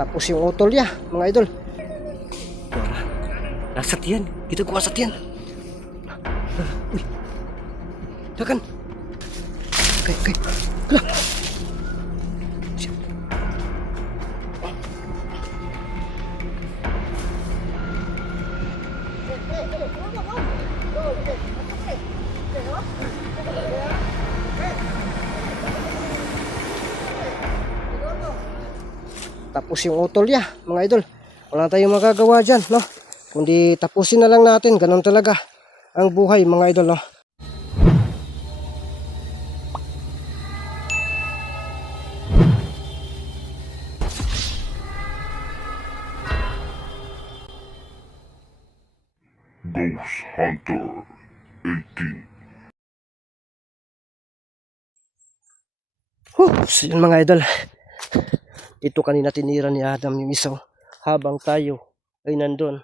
Tapos yung utol niya, mga idol. Nasa tiyan. Kita kuha sa tiyan. Uy. Dagan. Okay. Kala. Tapos yung utol niya, mga idol. Wala tayong magagawa dyan, no? Kundi tapusin na lang natin. Ganun talaga ang buhay, mga idol, no? Ghost Hunter 18. So yun, mga idol. Ito kanina tinira ni Adam yung isaw habang tayo ay nandun.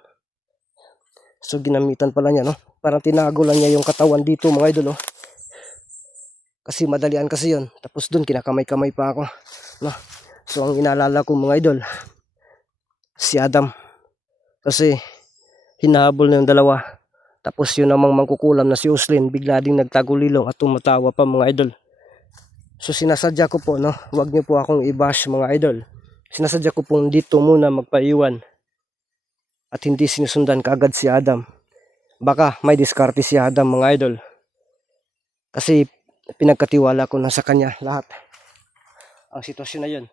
So ginamitan pala niya, no? Parang tinago lang niya yung katawan dito, mga idol, no? Kasi madalian kasi yun. Tapos dun kinakamay-kamay pa ako, no? So ang inaalala ko, mga idol, si Adam. Kasi hinahabol na yung dalawa. Tapos yun namang mangkukulam na si Uslin bigla ding nagtagulilong at tumatawa pa, mga idol. So sinasadya ko po, no, huwag niyo po akong i-bash, mga idol. Sinasadya ko pong dito muna magpaiwan at hindi sinusundan kaagad si Adam. Baka may diskarte si Adam, mga idol. Kasi pinagkatiwala ko na sa kanya lahat. Ang sitwasyon na yun,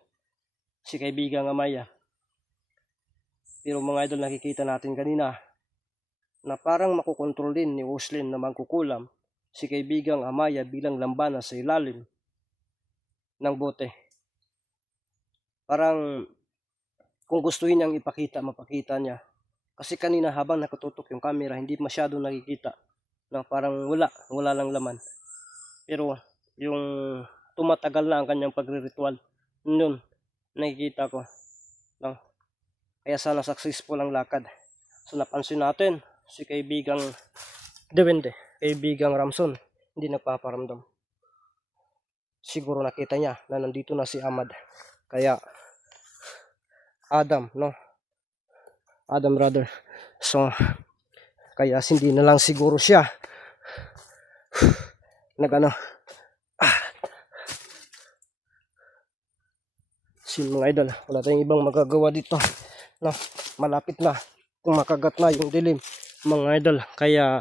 si kaibigang Amaya. Pero mga idol, nakikita natin kanina na parang makukontrol din ni Uslin na mangkukulam si kaibigang Amaya bilang lambana sa ilalim ng bote. Parang kung gustuin niyang ipakita, mapakita niya. Kasi kanina habang nakatutok yung camera, hindi masyado nakikita. No, parang wala lang laman. Pero yung tumatagal na ang kanyang pagre-ritual, yun, nakikita ko. No? Kaya sana successful ang lakad. So napansin natin, si kaibigang Dewende, kaibigang Ramson, hindi nagpaparamdam. Siguro nakita niya na nandito na si Ahmad. Kaya Adam, no? Adam brother. So kaya hindi na lang siguro siya nagano. Mga idol, wala tayong ibang magagawa dito, no? Malapit na, kung makagat na yung dilim, mga idol. Kaya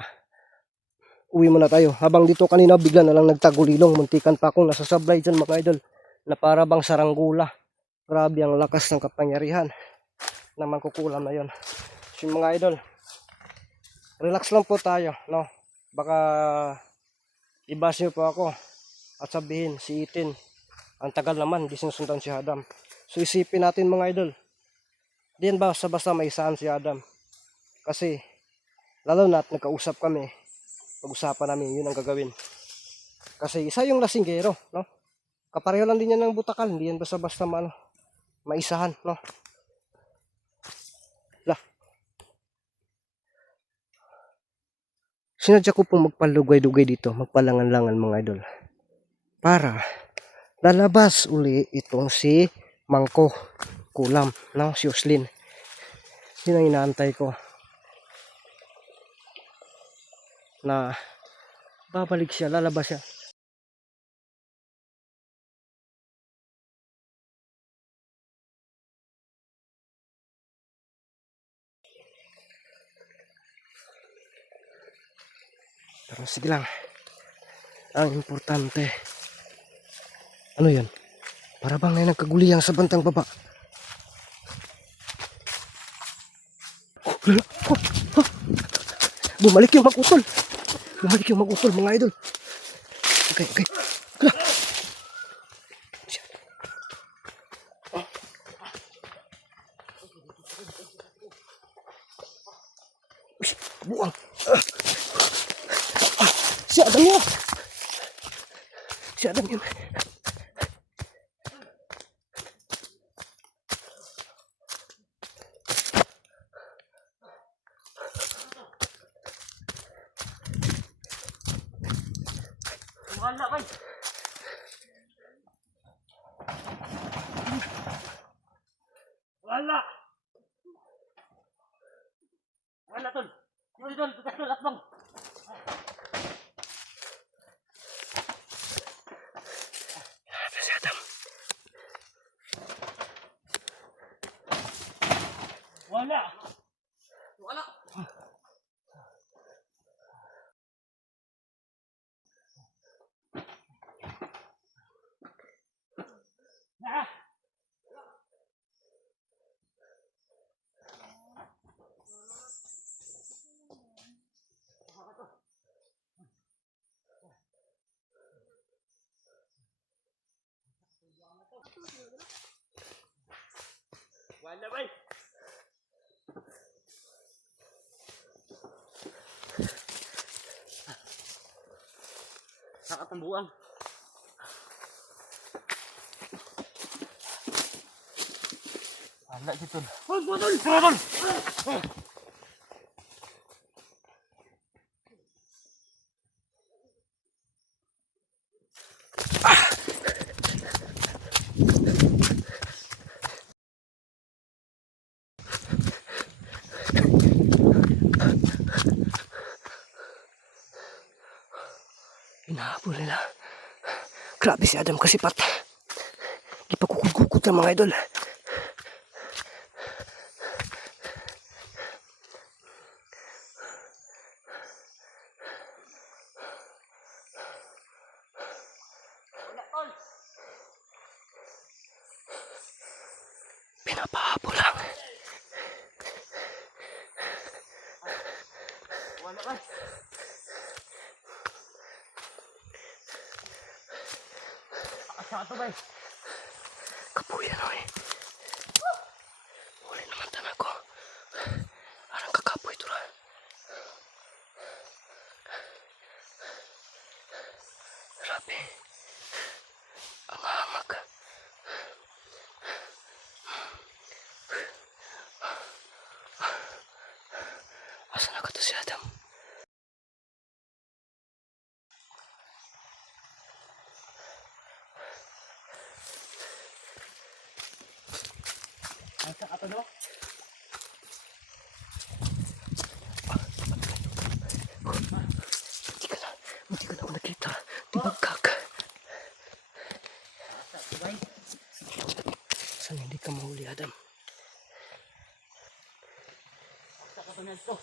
uwi muna tayo. Habang dito kanina bigla na lang nagtagulilong, muntikan pa akong nasasablay dyan, mga idol, na para bang saranggula. Grabe ang lakas ng kapangyarihan na mangkukulam na yon. So mga idol, relax lang po tayo, no? Baka i-bash nyo po ako at sabihin si Itin ang tagal naman, di sinusundan si Adam. So isipin natin, mga idol, diyan ba basta may saan si Adam? Kasi lalo na at nagkausap kami, pag-usapan namin yun ang gagawin. Kasi isa yung lasinggero, no? Kapareho lang din yan ng butakal, hindi yan basta-basta maisahan, no? Sinadya ko pong magpalugay-lugay dito, magpalangan-langan, mga idol, para lalabas uli itong si Mangko Kulam, no? Si Uslin. Yun ang inaantay ko, na babalik siya, lalabas siya. Pero sige lang, ang importante, ano yan? Para bang may nagkaguliyang sa bantang baba. Bumalik yung mag-utol. Bumalik yung mag-utol, mga idol. Okay. Kala. Buang. Si Adam yun. Si Adam yun. Wala bay. Wala Wala! Wala, tol! Dito, tol! Tugas, tol! Atbang! Si Adam. Wala! Wala! Ah! Wala, bay! Sakat ang buwang. Wala si tol. Tol! Tol! Hinahabol nila. Grabe si Adam kasipat. Ipagkukod-kukod ng mga idol. Wala, tol! Pinapahabol lang. Wala, bay! Sakat to, bay! Kapuyan o eh. Huli naman tanan ko. Arang kakapoy ito ra. Grabe. Ang hamag. Asa na ka to si Adam? Ang sakat to, no? Hindi ka na ako nakita. Di bagkak. Sakat to, bay! Saan hindi ka mahuli, Adam? Sakat to na ito.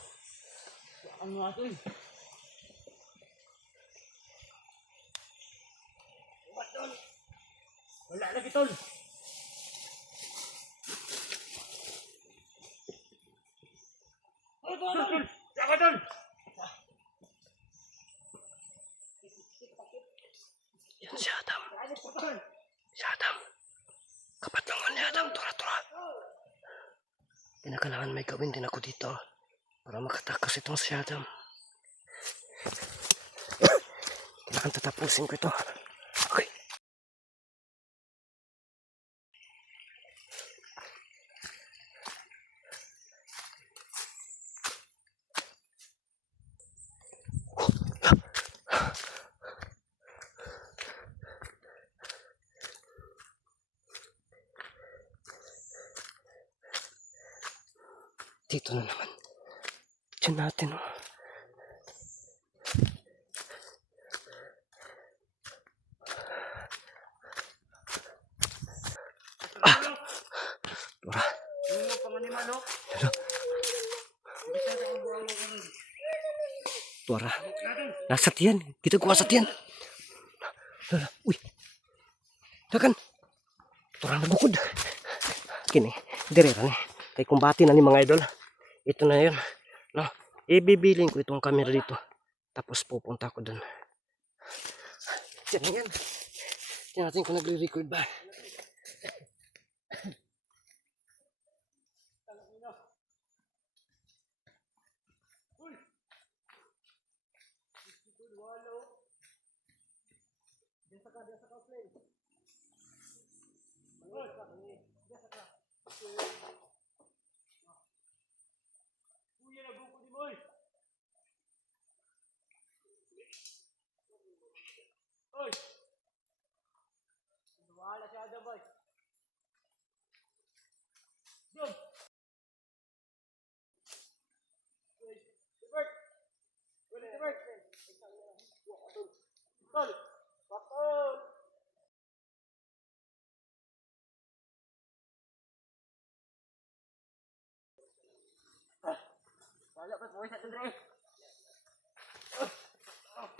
Ang mga tol! Wala, tol! Wala lagi, tol! Tol! Sakat, tol! Yan si Adam. Si Adam. Kapatlangan ni Adam. Tura-tura. Kinakailangan may gawin din ako dito. Para makatakas itong si Adam. Kailangan tatapusin ko ito. Okay. Dito na naman. Diyan natin oh. Tura. Yung mga panganimal, no? Tura. Nasa tiyan. Kita kuha sa tiyan. Tura. Uy. Dakan. Tura nagukod. Kini. Direra ni. Kay kumbati na ni mga idol. Ito na yun. No. Ibibilin ko itong camera dito. Tapos pupunta ko dun. Diyan na yan. Diyan natin kung nagre-record ba. Kuya na buko ni Moy! Oy! Wala siya Adam, boy! Jom! Wala pa po sa tundre.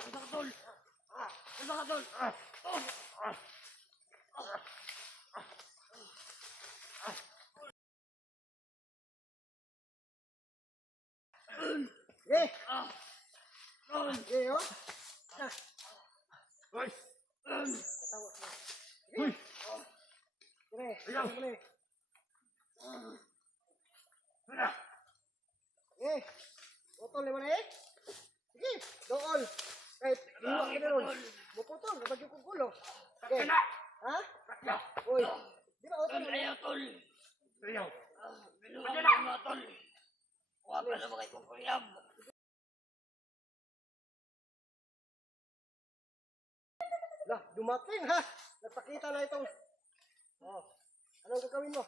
Isa ka tol. Isa ka tol. Eh. Eh, oh. Hoy. Hoy. Pre, pre. Eh. Utol naman eh. Sige, doon. Kahit iwa ka na ron. Muputol, nabagyo kong gulo. Okay. Ha? Uy. Di ba utol? Ayaw tol. Ayaw. Binuha mo tol. Huwag ka na makikukuyam. Lah, dumating ha. Nagpakita na itong. Oh. Anong gagawin mo?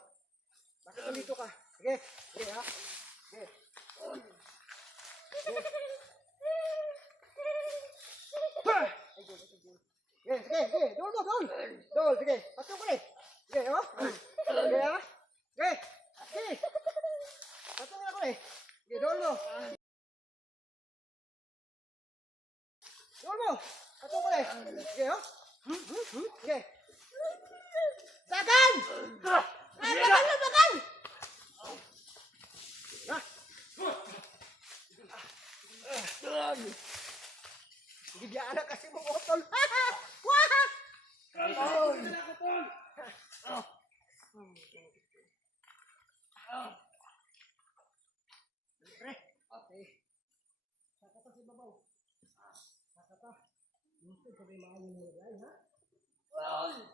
Bakit nandito ka? Sige. Sige ha. Sige. Sige, sige, sige. Dol mo, dol. Dol, sige. Pasok ko eh. Sige, oh. Sige ha. Sige. Sige. Pasok na ako eh. Sige, dol mo. Dol mo. Pasok ko eh. Sige, oh. Sige. Dagan! Ay, dagan na, dagan! Bigyan na kasi mong utol. Wah! Pre, okay. Saka to si babaw. Saka to. Gusto ko rin maano mo rin, ha? Wala na.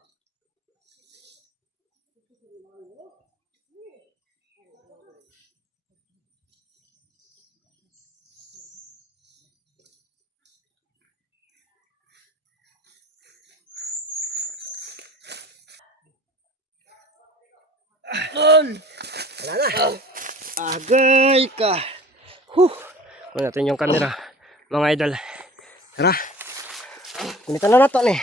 Agay ka. Kunin natin yung camera, mga idol. Tara. Kunitan na nato ni.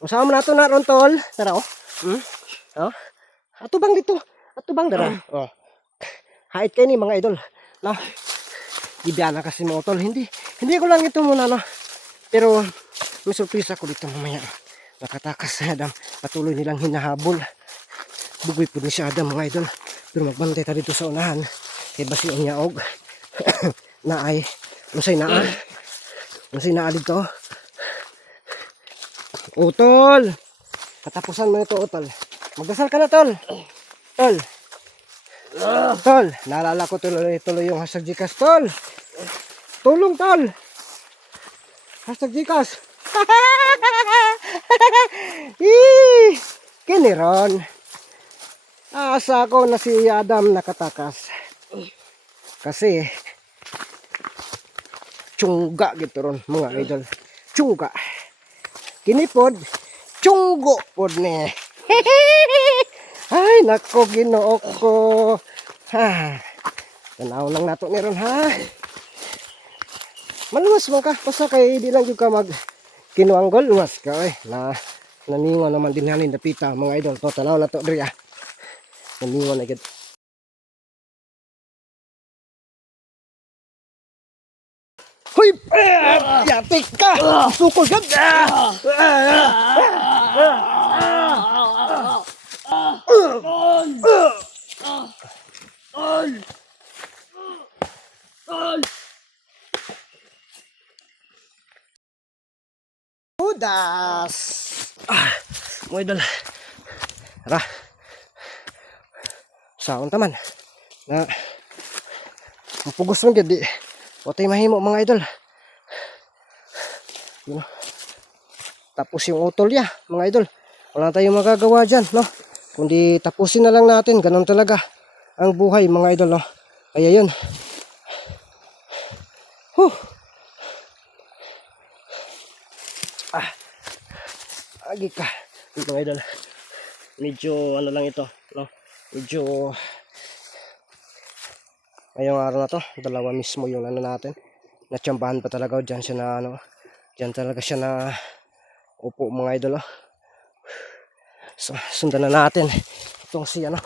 Usaha mo nato na ron tol. Tara oh. Oh. Ato bang dito? Ato bang dara? Oh. Hait kayo ni mga idol. No. Gibiyan na kasi mo tol. Hindi ko lang ito muna no. Pero may surprise ako dito mamaya. Nakatakas si Adam. Patuloy nilang hinahabol. Bugoy po ni si Adam mga idol. Pero magbantay tayo dito sa unahan. Kaya basi ang yaog. Na ay. Masay naa dito. Utol. Katapusan mo ito utol. Magdasal ka na tol. Tol. Tol. Naalala ko tuloy yung hashtag Gcash tol. Tulong tol. Hashtag Gcash. Kiniron. Asa ko na si Adam nakatakas. Kasi tiyungga gitu ron mga idol. Tiyungga. Kinipod tiyunggo pod ni. Ay nako Ginoo ko. Ha. Tanaw lang nato ni ron ha. Maluwas mo ka basta kay di lang jud ka mag kinuanggol luwas ka na naningon naman din hanin dapita mga idol to tanaw na to diri ah. Naningon agad. Hoy! Yatik ka! Sukol ka! Udas! Mo idol. Tara. Saon taman. Na mapugos man gid di. Watay mahimo mga idol. You know. Tapos yung utol ya, mga idol. Wala tayong magagawa dyan, no? Kundi tapusin na lang natin. Ganun talaga ang buhay, mga idol, no? Kaya yun. Agi ka. Mga idol. Medyo ano lang ito, no? Medyo ngayong araw na to, dalawa mismo yung ano natin. natsambahan pa talaga. Diyan siya na ano, diyan talaga siya na upo mga idol. So, sundan na natin itong si ano,